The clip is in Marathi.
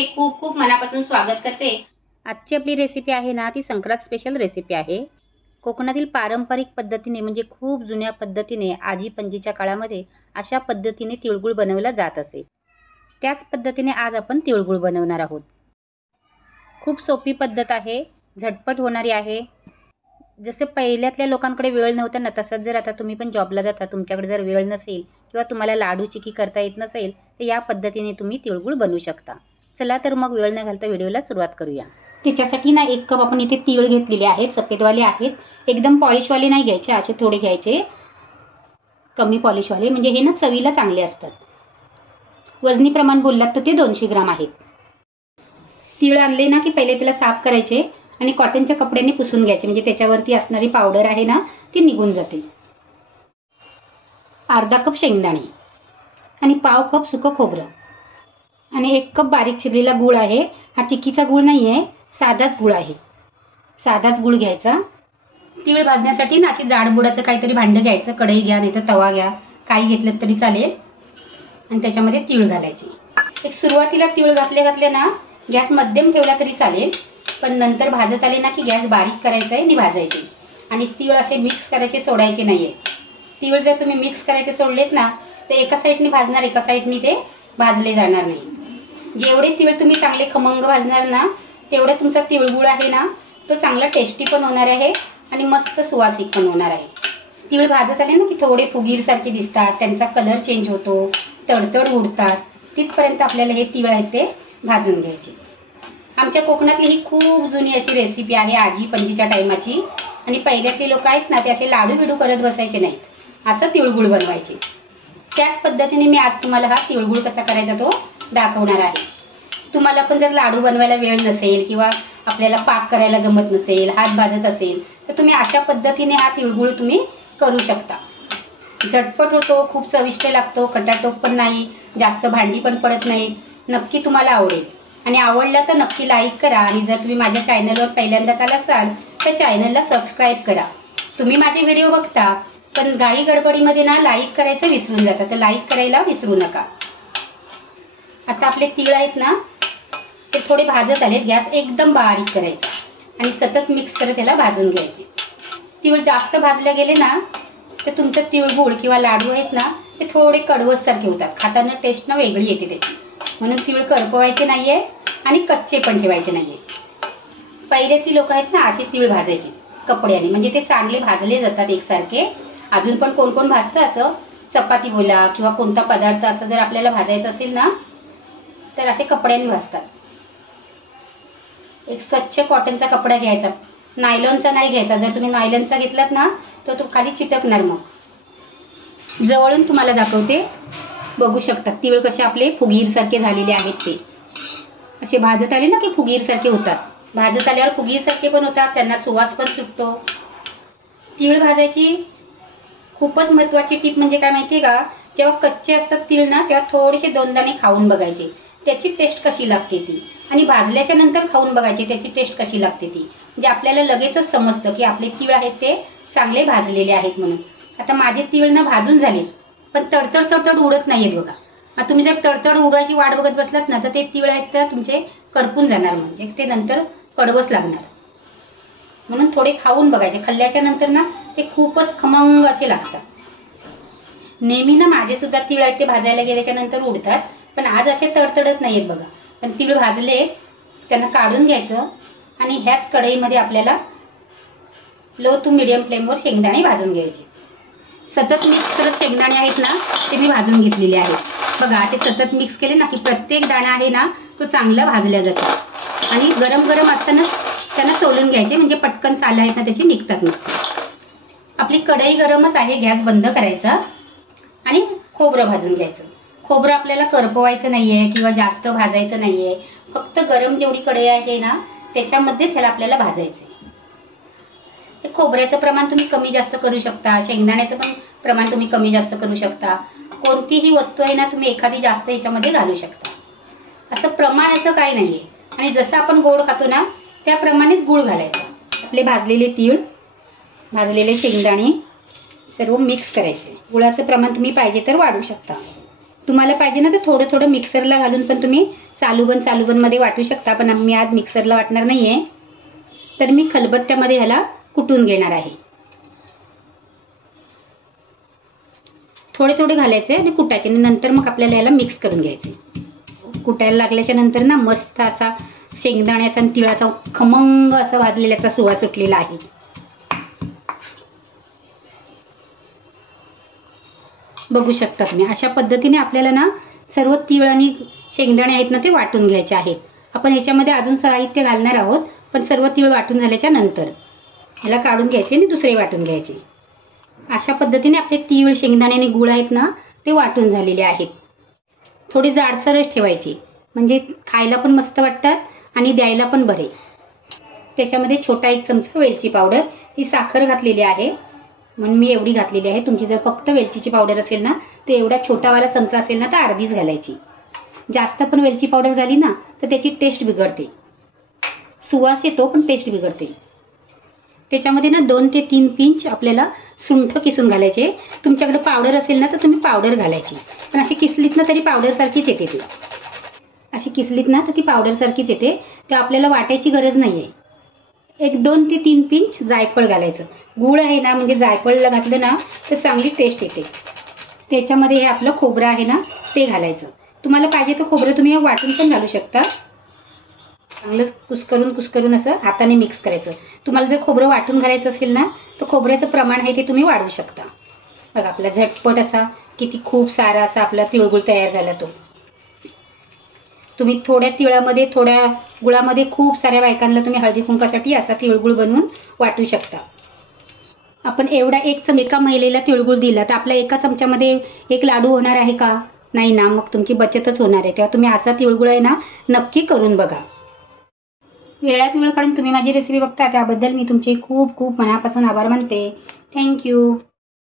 तुमचे खूप खूप मनापासून स्वागत करते। आजची आपली रेसिपी आहे ना ती संक्रांत स्पेशल रेसिपी आहे। कोकणातील पारंपरिक पद्धतीने म्हणजे खूप जुन्या पद्धतीने आजी पंजीच्या काळामध्ये अशा पद्धतीने तिळगुळ बनवला जात असे। त्याच पद्धतीने आज आपण तिळगुळ बनवणार आहोत। खूप सोपी पद्धत आहे, झटपट होणारी आहे। जसे पहिल्यातल्या लोकांकडे वेळ नव्हता ना, तसंच जर आता तुम्ही पण जॉबला जाता, तुमच्याकडे जर वेळ नसेल किंवा तुम्हाला लाडू चिकी करता येत नसेल तर या पद्धतीने तुम्ही तिळगुळ बनवू शकता। चला तर मग वेळ न घालता व्हिडिओला सुरुवात करूया। त्याच्यासाठी ना 1 कप आपण इथे तीळ घेतलेले आहेत, सफेदवाले आहेत। एकदम पॉलिशवाले नाही घ्यायचे, असे थोडे घ्यायचे, कमी पॉलिशवाले, म्हणजे हे ना चवीला चांगले असतात। वजनी प्रमाण बोललात तर ते 200 ग्राम आहेत। तीळ आणले ना की पहिले त्याला साफ करायचे आणि कॉटनच्या कपड्याने पुसून घ्यायचे, म्हणजे त्याच्यावरती असणारी पावडर आहे ना ती निघून जाते। अर्धा कप शेंगदाणे आणि पाव कप सुकं खोबरं आणि 1 कप बारीक चिरलेला गूळ आहे। हा चिक्कीचा गूळ नाही आहे, साधाच गूळ आहे। साधाच गूळ घ्यायचा। तीळ भाजण्यासाठी ना अशी जाड बुडाचं काहीतरी भांडं घ्यायचं, कढई घ्या नाही तर तवा घ्या, काही घेतलं तरी चालेल, आणि त्याच्यामध्ये तीळ घालायचे। एक सुरुवातीला तीळ घातले ना गॅस मध्यम ठेवला तरी चालेल, पण नंतर भाजत आले ना की गॅस बारीक करायचा आहे आणि भाजायचे। आणि तीळ असे मिक्स करायचे, सोडायचे नाहीये। तीळ जर तुम्ही मिक्स करायचे सोडलेत ना तर एका साईडने भाजणार, एका साईडने ते भाजले जाणार नाही। जेवढे तीळ तुम्ही चांगले खमंग भाजणार ना तेवढा तुमचा तिळगुळ आहे ना तो चांगला टेस्टी पण होणार आहे आणि मस्त सुवासिक पण होणार आहे। तीळ भाजत आले ना की थोडे फुगीर सारखे दिसतात, त्यांचा कलर चेंज होतो, तडतड उडतात, तिथपर्यंत आपल्याला हे तीळ आहेत ते भाजून घ्यायचे। आमच्या कोकणातली ही खूप जुनी अशी रेसिपी आहे, आजी पंजीच्या टायमाची। आणि पहिल्यातले लोक आहेत ना ते असे लाडू बिडू करत बसायचे नाहीत, असं तिळगुळ बनवायचे। त्याच पद्धतीने मी आज तुम्हाला हा तिळगुळ कसा करायचा तो दाखवणार आहे। तुम्हाला पण जर लाडू बनवायला वेळ नसेल किंवा आपल्याला पाक करायला जमत नसेल, हात भाजत असेल, तर तुम्ही अशा पद्धतीने हा तिळगुळ तुम्ही करू शकता। झटपट होतो, खूप चविष्ट लागतो, खटाटोप पण नाही, जास्त भांडी पण पडत नाही। नक्की तुम्हाला आवडेल आणि आवडलं तर नक्की लाईक करा, आणि जर तुम्ही माझ्या चॅनलवर पहिल्यांदाच आला असाल तर चॅनलला सबस्क्राईब करा। तुम्ही माझे व्हिडिओ बघता पण घाई गडबडीमध्ये ना लाईक करायचं विसरून जाता, तर लाईक करायला विसरू नका। आता आपले तीळ आहेत ना ते थोडे भाजत आलेत, गॅस एकदम बारीक करायचा आणि सतत मिक्स करत त्याला भाजून घ्यायचे। तीळ जास्त भाजले गेले ना तर तुमचं तिळगुळ किंवा लाडू आहेत ना ते थोडे कडवट सारखे होतात, खाताना टेस्ट ना वेगळी येते त्याची। म्हणून तीळ करपवायचे नाहीये आणि कच्चे पण ठेवायचे नाहीये। पहिल्याची लोक आहेत ना असे तीळ भाजायचे कपड्याने, म्हणजे ते चांगले भाजले जातात एकसारखे। अजून पण कोण कोण भाजतं असं, चपाती बोला किंवा कोणता पदार्थ असं जर आपल्याला भाजायचं असेल ना तर असे कपड्याने भाजतात। एक स्वच्छ कॉटनचा कपडा घ्यायचा, नायलॉनचा नाही घ्यायचा। जर तुम्ही नायलॉनचा घेतलात ना तर तो खाली चिटकणार। मग जवळून तुम्हाला दाखवते, बघू शकता तीळ कसे आपले फुगीर सारखे झालेले आहेत। ते असे भाजत आले ना की फुगीर सारखे होतात, भाजत आल्यावर फुगीर सारखे पण होतात, त्यांना सुवास पण सुटतो। तीळ भाजायची खूपच महत्त्वाची टीप म्हणजे काय माहितीये का, जेव्हा कच्चे असतात तीळ ना तेव्हा थोडेसे 2 दाणे खाऊन बघायचे, त्याची टेस्ट कशी लागते ती, आणि भाजल्याच्या नंतर खाऊन बघायची त्याची टेस्ट कशी लागते ती, म्हणजे आपल्याला लगेचच समजतं की आपले तीळ आहेत ते चांगले भाजलेले आहेत म्हणून। आता माझे तीळ ना भाजून झाले पण तडतड उडत नाहीयेत बघा। आता तुम्ही जर तडतड उडायची वाट बघत बसलात ना तर ते तीळ आहेत तर तुमचे करपून जाणार, म्हणजे ते नंतर कडवस लागणार। म्हणून थोडे खाऊन बघायचे, खाल्ल्याच्या नंतर ना ते खूपच खमंग असे लागतात। नेहमी ना माझे सुद्धा तीळ आहेत ते भाजायला गेल्याच्या नंतर उडतात, पण आज असे तडतडत नाहीयेत बघा। पण तीळ भाजले त्यांना काढून घ्यायचं आणि ह्याच कढईमध्ये आपल्याला लो टू मीडियम फ्लेमवर शेंगदाणे भाजून घ्यायचे। सतत मिक्स करत शेंगदाणे आहेत ना ते मी भाजून घेतलेले आहेत बघा। असे सतत मिक्स केले ना की प्रत्येक दाणा आहे ना तो चांगला भाजला जातो, आणि गरम गरम असताना त्यांना सोलून घ्यायचे, म्हणजे पटकन साल आहेत ना त्याची निघतात। आपली कढई गरमच आहे, गॅस बंद करायचा आणि खोबरं भाजून घ्यायचं। खोबरं आपल्याला करपवायचं नाहीये किंवा जास्त भाजायचं नाहीये, फक्त गरम जेवढी कढई आहे ना त्याच्यामध्येच ह्याला आपल्याला भाजायचं। खोबऱ्याचं प्रमाण तुम्ही कमी जास्त करू शकता, शेंगदाण्याचं पण प्रमाण तुम्ही कमी जास्त करू शकता। कोणतीही वस्तू आहे ना तुम्ही एखादी जास्त ह्याच्यामध्ये घालू शकता, असं प्रमाण असं काही नाहीये। आणि जसं आपण गोड खातो ना त्याप्रमाणेच गूळ घालायचा। आपले भाजलेले तीळ, भाजलेले शेंगदाणे सर्व मिक्स करायचे। गुळाचं प्रमाण तुम्ही पाहिजे तर वाढवू शकता, तुम्हाला पाहिजे ना तर थोडं थोडं मिक्सरला घालून पण तुम्ही चालूबंदमध्ये वाटू शकता, पण मी आज मिक्सरला वाटणार नाही आहे. तर मी खलबत्त्यामध्ये ह्याला कुटून घेणार आहे. थोडे थोडे घालायचे आणि कुटायचे आणि नंतर मग आपल्याला ह्याला मिक्स करून घ्यायचे. कुटायला लागल्याच्या नंतर ना मस्त असा शेंगदाण्याचा आणि तिळाचा खमंग असा भाजलेल्याचा सुवास सुटलेला आहे. बघू शकता तुम्ही. अशा पद्धतीने आपल्याला ना सर्व तीळ आणि शेंगदाणे आहेत ना ते वाटून घ्यायचे आहेत. आपण ह्याच्यामध्ये अजून साहित्य घालणार आहोत, पण सर्व तीळ वाटून झाल्याच्या नंतर ह्याला काढून घ्यायचे आणि दुसरे वाटून घ्यायचे. अशा पद्धतीने आपले तीळ, शेंगदाणे आणि गूळ आहेत ना ते वाटून झालेले आहेत. थोडी जाडसरच ठेवायची, म्हणजे खायला पण मस्त वाटतात आणि द्यायला पण बरे. त्याच्यामध्ये छोटा 1 चमचा वेलची पावडर, ही साखर घातलेली आहे म्हणून मी एवढी घातलेली आहे. तुमची जर फक्त वेलचीची पावडर असेल ना तर एवढा छोटावाला चमचा असेल ना तर अर्धीच घालायची. जास्त पण वेलची पावडर झाली ना तर त्याची टेस्ट बिघडते. सुवास येतो पण टेस्ट बिघडते. त्याच्यामध्ये ना 2 ते 3 पिंच आपल्याला सुंठ किसून घालायचे. तुमच्याकडे पावडर असेल ना तर तुम्ही पावडर घालायची, पण अशी किसलीत ना तरी पावडरसारखीच येते ती. अशी किसलीत ना तर ती पावडरसारखीच येते. ते आपल्याला वाटायची गरज नाही आहे. 2 ते 3 पिंच जायफळ घालायचं. गूळ आहे ना म्हणजे जायफळला घातलं ना तर चांगली टेस्ट येते. त्याच्यामध्ये हे आपलं खोबरं आहे ना ते घालायचं. तुम्हाला पाहिजे तर खोबरं तुम्ही वाटून पण घालू शकता. चांगलं कुस्करून असं हाताने मिक्स करायचं. तुम्हाला जर खोबरं वाटून घालायचं असेल ना तर खोबऱ्याचं प्रमाण आहे ते तुम्ही वाढवू शकता. बघा आपला झटपट असा किती खूप सारा असा आपला तिळगुळ तयार झाला. तो तुम्ही थोड्या तिळामध्ये थोड्या गुळामध्ये खूप साऱ्या बायकांना तुम्ही हळदी कुंकासाठी असा तिळगुळ बनवून वाटू शकता. आपण एवढा एका महिलेला तिळगुळ दिला तर आपल्या एका चमच्यामध्ये 1 लाडू होणार आहे का? नाही ना. मग तुमची बचतच होणार आहे. तेव्हा तुम्ही असा तिळगुळ आहे ना नक्की करून बघा. वेळात वेळ काढून तुम्ही माझी रेसिपी बघता त्याबद्दल मी तुमचे खूप खूप मनापासून आभार मानते. थँक्यू.